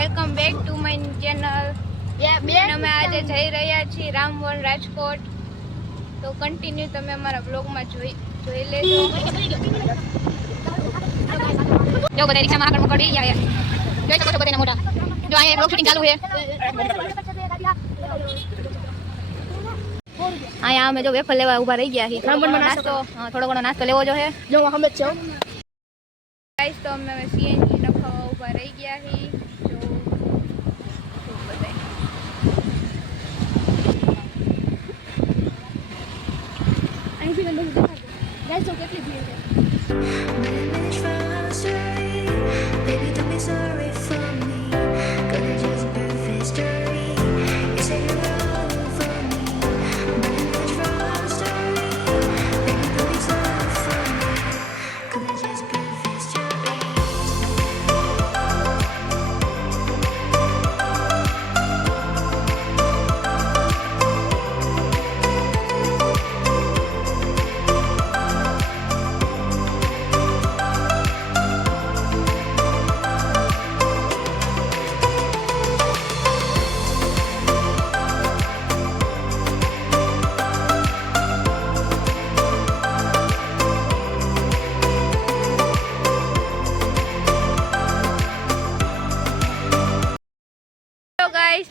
Welcome back to my channel. અમે આજે જઈ રહ્યા છીએ રામવન રાજકોટ. તો કન્ટિન્યુ તમે અમારા બ્લોગમાં જોઈ લેજો. જો બધા રિક્ષામાં આગળ પડી ગયા જોઈ શકો છો બધાના મોટા. જો અહીંયા બ્લોગ શૂટિંગ ચાલુ છે. અહીંયા અમે જો વેફર લેવા ઊભા રહી ગયા છીએ. થોડો ઘણો નાસ્તો લેવો જો હે. જો અમે જ છો ગાઈસ. તો અમે હવે સીએનજી નખાવા ઊભા રહી ગયા છીએ.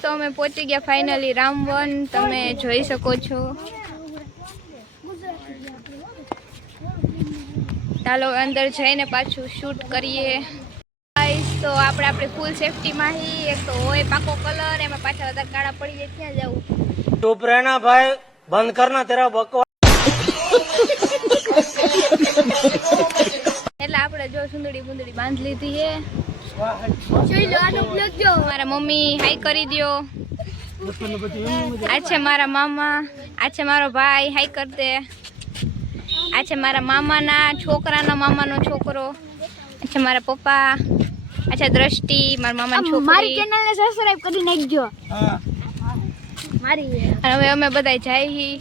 તો અમે પહોંચી ગયા ફાઇનલી રામવન. તમે જોઈ શકો છો. ચાલો અંદર જઈને પાછું શૂટ કરીએ. ગાઈસ તો આપણે ફૂલ સેફટીમાં હી. એક તો હોય પાકો કલર, એમાં પાછા બધા કાળા પડી જાય. ક્યાં જવું? ચૂપ રહેના ભાઈ, બંધ કરના તેરા બકવાસ. એટલે આપણે જો સુંદડી બુંદડી બાંધ લીધી છે. મારા મમ્મી હાઈ કરી દો. આ છે મારા મામા, આ છે મારો ભાઈ, હાઈ કર દે. આ છે મારા મામાના છોકરાના મામાનો છોકરો. આ છે મારા પપ્પા. આ છે દ્રષ્ટિ, મારા મામાની છોકરી. મારી ચેનલને સબસ્ક્રાઇબ કરી નાખજો. હા મારી. અને હવે અમે બધા જઈ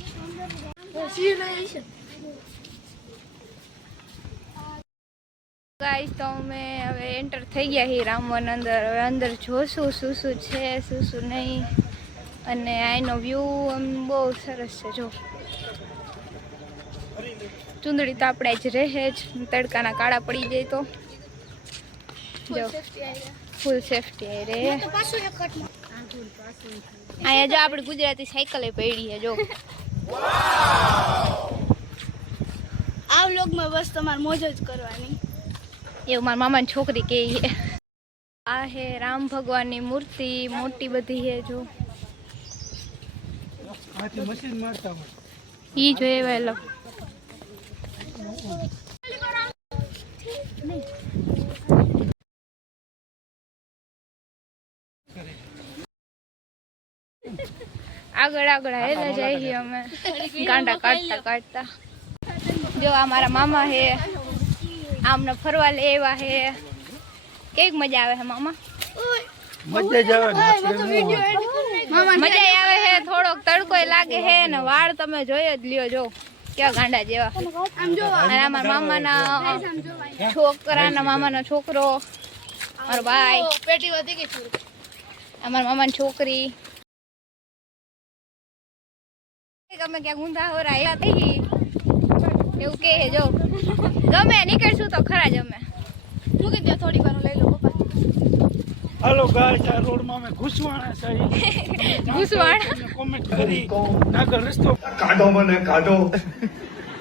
ગાઈસ. તો અમે હવે એન્ટર થઈ ગયા છીએ રામવન અંદર. હવે અંદર જોશું શું શું છે શું શું નહીં. અને આનો વ્યૂ આમ બહુ સરસ છે. જો ચુંદડી તો આપણે જ રહે જ, તડકાના કાળા પડી જાય તો. જો ફૂલ સેફટી રહે. અહીંયા જો આપણે ગુજરાતી સાયકલે પડી છે. જો આ વ્લોગમાં બસ તમારે મોજ જ કરવાની. એવું મારા મામાની છોકરી કહે છે. આ હે રામ ભગવાનની મૂર્તિ, મોટી બધી છે. જો ઈ જોઈએ વેલો. આગળ આગળ હેલા જઈએ અમે ગાંડા કાઢતા કાઢતા. જો આ મારા મામા હે, આમને ફરવા લેવા હે. કેવી મજા આવે છે મામા? મજા આવે છે. થોડોક તડકો લાગે છે ને વાળ તમે જોઈ જ લ્યો. જો કેવા ગાંડા જેવા. અને અમારા મામાના છોકરાના મામાનો છોકરો, મારો ભાઈ, અમારા મામાની છોકરી. અમે ક્યાંક ઊંધા હો રહ્યા થઈ એવું કે. જો ગમે નીકળશું તો ખરા જ. અમે મૂકી દો થોડી વાર લઈ લો પપ્પા. હાલો ગાઈસ, આ રોડમાં અમે ઘુસવાણા છે. ઘુસવાણા કોમેન્ટ કરી નાગર રસ્તો કાઢો મને કાઢો.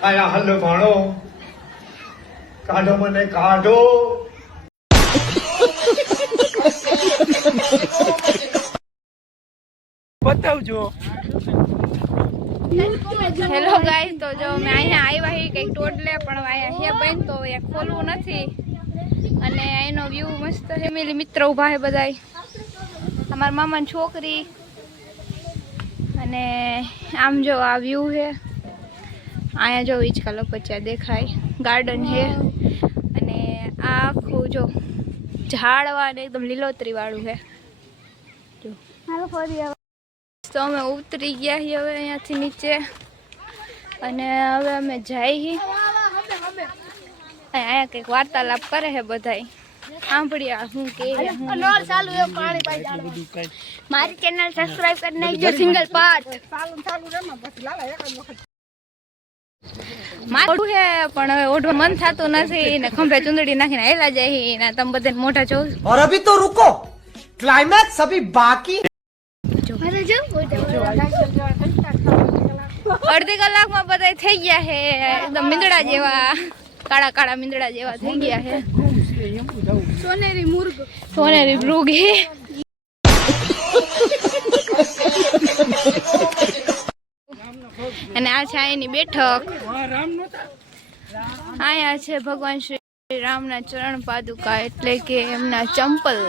આયા હલ્લો ભાણો, કાઢો મને કાઢો. બતાવજો. Hello guys. તો જો અમે અહીંયા આવ્યા છીએ કંઈક ટોટલે, પણ અહીંયા હે બંધ તો એ ખોલવું નથી. અને એનો વ્યૂ મસ્ત. ફેમિલી મિત્ર ઊભા છે બધાય. અમારા મામાની છોકરી. અને આમ જો આ વ્યૂ છે. અહીંયા જો હિંચકા લપચ્યા દેખાય. ગાર્ડન છે. અને આ આખું જો ઝાડવા ને એકદમ લીલોતરી વાળું છે. જો તો અમે ઉતરી ગયા છીએ હવે અહીંયાથી નીચે. અને હવે અમે જઈએ. અહીંયા કંઈક વાર્તાલાપ કરે છે બધાય. સાંભળ્યા હું કે નળ ચાલુ એ પાણી પાઈ જાણવા. મારી ચેનલ સબસ્ક્રાઇબ કરી નાખજો સિંગલ પાર્ટ મારું હે પણ હવે ઓઢવા મન થતું નથી ને ખંભે ચુંદડી નાખીને હેલા જાય ને તમે બધાને મોઢા જોઉં और अभी तो रुको क्लाइमैक्स अभी बाकी અરે જો અડધી કલાકમાં બધા થઈ ગયા હે એકદમ મીંદડા જેવા કાળા કાળા મીંદડા જેવા થઈ ગયા હે સોનેરી મુર્ગ સોનેરી મૃગ હે અને આ છે અહીંની બેઠક અહીંયા છે ભગવાન શ્રી રામના ચરણ પાદુકા એટલે કે એમના ચંપલ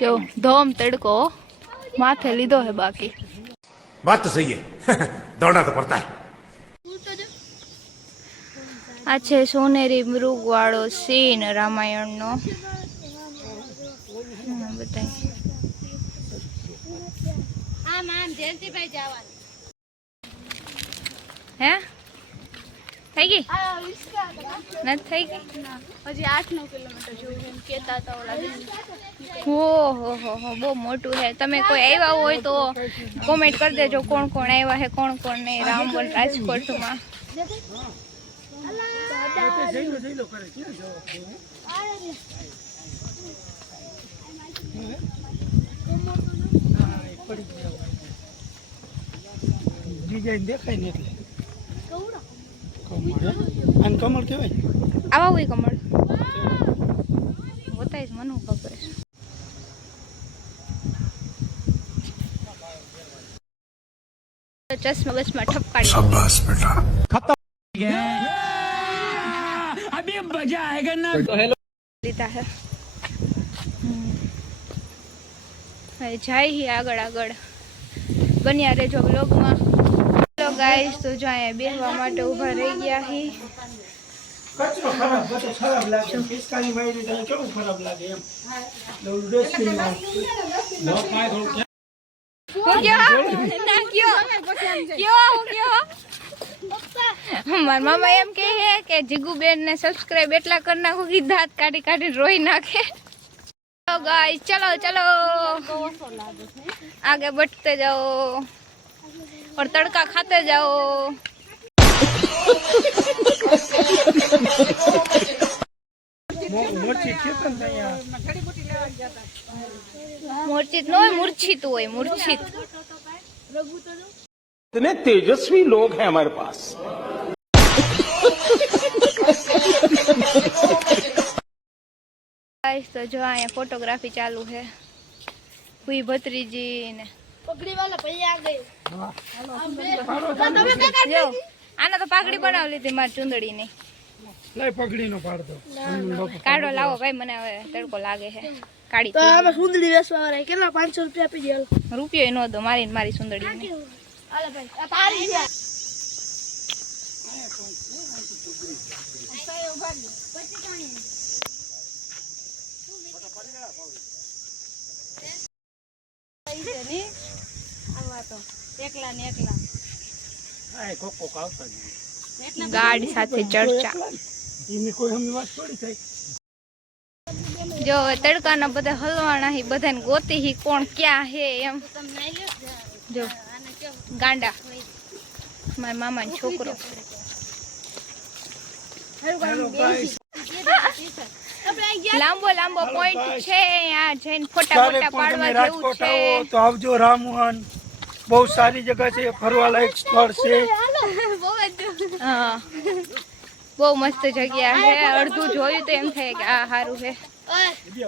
જો ધોમ તડકો માથે લીધો હે બાકી बात तो सही है दौड़ना तो पड़ता है આ છે સોનેરી મૃગ વાળો સીન રામાયણનો બતાય હે થઈ ગઈ નથી થઈ ગઈ હજી 8-9 કિલોમીટર જેવું એમ કહેતા હતા ઓલા બેન. હો બહુ મોટું છે તમે કોઈ આવ્યા હોય તો કોમેન્ટ કરી દેજો કોણ કોણ આવ્યા છે કોણ કોણ નહીં રામવન રાજકોટમાં ડિઝાઇન દેખાય ને એટલે કમળ આને કમળ કહેવાય. આવા હોય કમળ બતાવીશ મને ખબર છે ચશ્મા બસમાં ઠપકાડી शाबाश बेटा લીધા છે હવે જાય હી આગળ આગળ બન્યા રહેજો બ્લોગમાં. હેલો ગાઈસ તો જો અહીંયા બેસવા માટે ઊભા રહી ગયા હી કચરો ખરાબ બધો ખરાબ લાગે પિસ્કાની મારી તો કેવું ખરાબ લાગે એમ ઓલું ડસ્ટબિનમાં હું કયો ના કયો હું કયો મારા મામા એમ કહે છે કે જીગુબેન ને સબસ્ક્રાઇબ એટલા કરી નાખો કે દાંત કાઢી કાઢી રોઈ નાખે. तो गाइस चलो चलो आगे बढ़ते जाओ और तड़का खाते जाओ. मूर्छित नो मूर्छित हुए मूर्छित इतने तेजस्वी लोग हैं हमारे पास गाइस तो जो आया फोटोग्राफी चालू है हुई भत्रीजी ने પગડી વાળા ભાઈ આ ગઈ જો આના તો પાઘડી બનાવી લીધી મારી ચુંદડી ની લઈ પગડીનો પાડ દો કાઢો લાવો ભાઈ મને હવે તડકો લાગે છે કાઢી તો આમાં સુંદરી વેચવા વાળા કેટલા 500 રૂપિયા આપી દેલ રૂપિયો નો દો મારી સુંદડી ને આલે ભાઈ આ તારી છે આ કોકો આવતા જ ગાડી સાથે ચર્ચા એની કોઈ હમી વાત થોડી થાય. જો તડકાના બધા હલવાના હી બધાને ગોતી હી કોણ ક્યાં હે એમ જો ગાંડા મારા મામાનો છોકરો લાંબો લાંબો પોઈન્ટ છે આ જઈને ફોટા ક્યારેક ફોટા પણ તમે પાડવા જેવું રાજકોટ છે. આવો તો આવજો. રામવન બહુ સારી જગ્યા છે, ફરવાલાયક સ્થળ છે. હા બહુ મસ્ત જગ્યા છે. અડધું જોયું તો એમ થાય કે આ સારું છે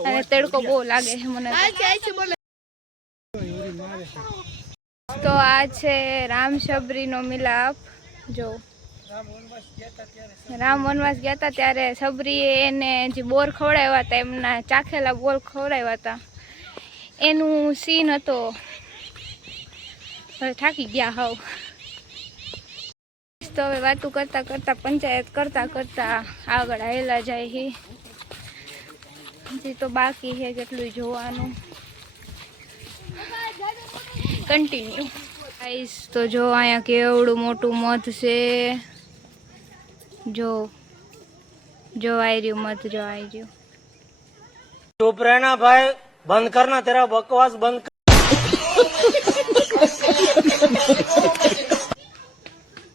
અને તડકો બહુ લાગે છે મને તો આ છે રામ શબરીનો મિલાપ. જો રામ વનવાસ ગયા હતા ત્યારે શબરીએ એને જે બોર ખવડાવ્યા હતા એમના ચાખેલા બોર ખવડાવ્યા હતા એનું સીન હતો. હવે થાકી ગયા હાવ તો હવે વાતું કરતા કરતા પંચાયત કરતા કરતા આગળ હાલ્યા જાય હી. હજી તો બાકી છે કેટલું જોવાનું. કન્ટિન્યુ ગાઈસ તો જો અહીંયા કેવડું મોટું મધ છે. જો જો આવી રહ્યું મધ, જો આવી રહ્યું. चुप रहना भाई, बंद करना तेरा बकवास बंद कर.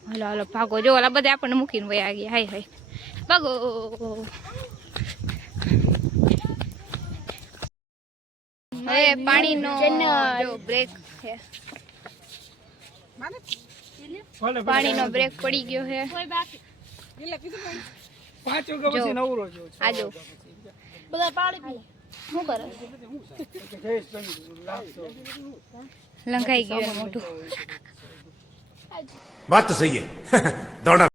હાલો હાલો ભાગો. જો ઓલા બધા આપણને મૂકીને વયા ગયા. હાય હાય ભાગો. હવે પાણીનો જો બ્રેક છે. પાણીનો બ્રેક પડી ગયો છે. 5 વાગ્યા પછી નવરો જો આજો બધા પાણી પીએ. શું કરે? લંઘાઈ ગયું એનું મોઢું. बात तो सही है दौड़ा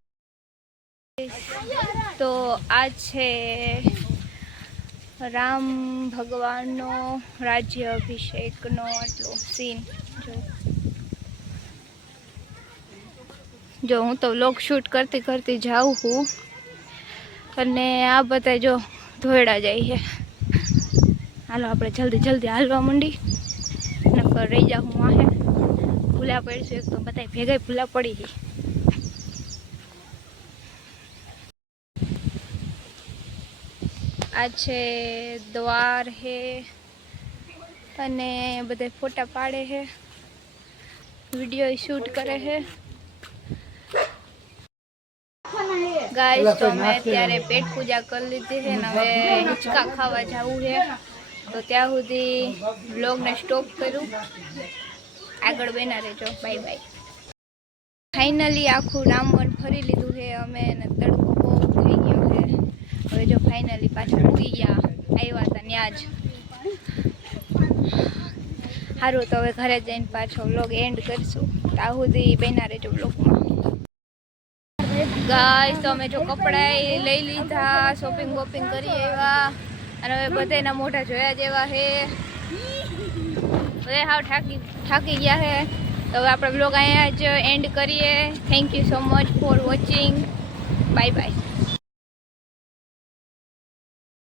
તો આ છે રામ ભગવાનનો રાજ્ય અભિષેકનો આટલો સીન. જો હું તો વ્લોગ શૂટ કરતી કરતી જાઉં છું અને આ બધા જો ધોયડા જાય છે. હાલો આપણે જલ્દી જલ્દી હાલવા માંડી, નકર રહી જાઉં હું આહે. ભૂલા પડશું એક તો બધા ભેગા ભૂલા પડી ગઈ. આ છે દ્વાર હે અને બધા ફોટા પાડે છે, વિડીયો શૂટ કરે છે. ગાઈસ તો અમે અત્યારે પેટ પૂજા કરી લીધી છે ને હવે હિંચકા ખાવા જવું છે. તો ત્યાં સુધી વ્લોગને સ્ટોપ કર્યું. આગળ બેના રહેજો. Bye bye. ફાઇનલી આખું રામવન ફરી લીધું છે અમે અને તડકો બહુ થઈ ગયો છે. હવે જો ફાઇનલી પાછા ઉગી ગયા, આવ્યા હતા ત્યાં જ. સારું તો હવે ઘરે જઈને પાછો વ્લોગ એન્ડ કરીશું. ત્યાં સુધી બેના રહેજો વ્લોગમાં. ગાઈસ તો અમે જો કપડાં લઈ લીધા, શોપિંગ વોપિંગ કરી આવ્યા અને હવે બધાના મોઢા જોયા જેવા છે. હવે હાવ થાકી ગયા છે. તો હવે આપણે બ્લોગ અહીંયા જ એન્ડ કરીએ. Thank you so much for watching. Bye bye.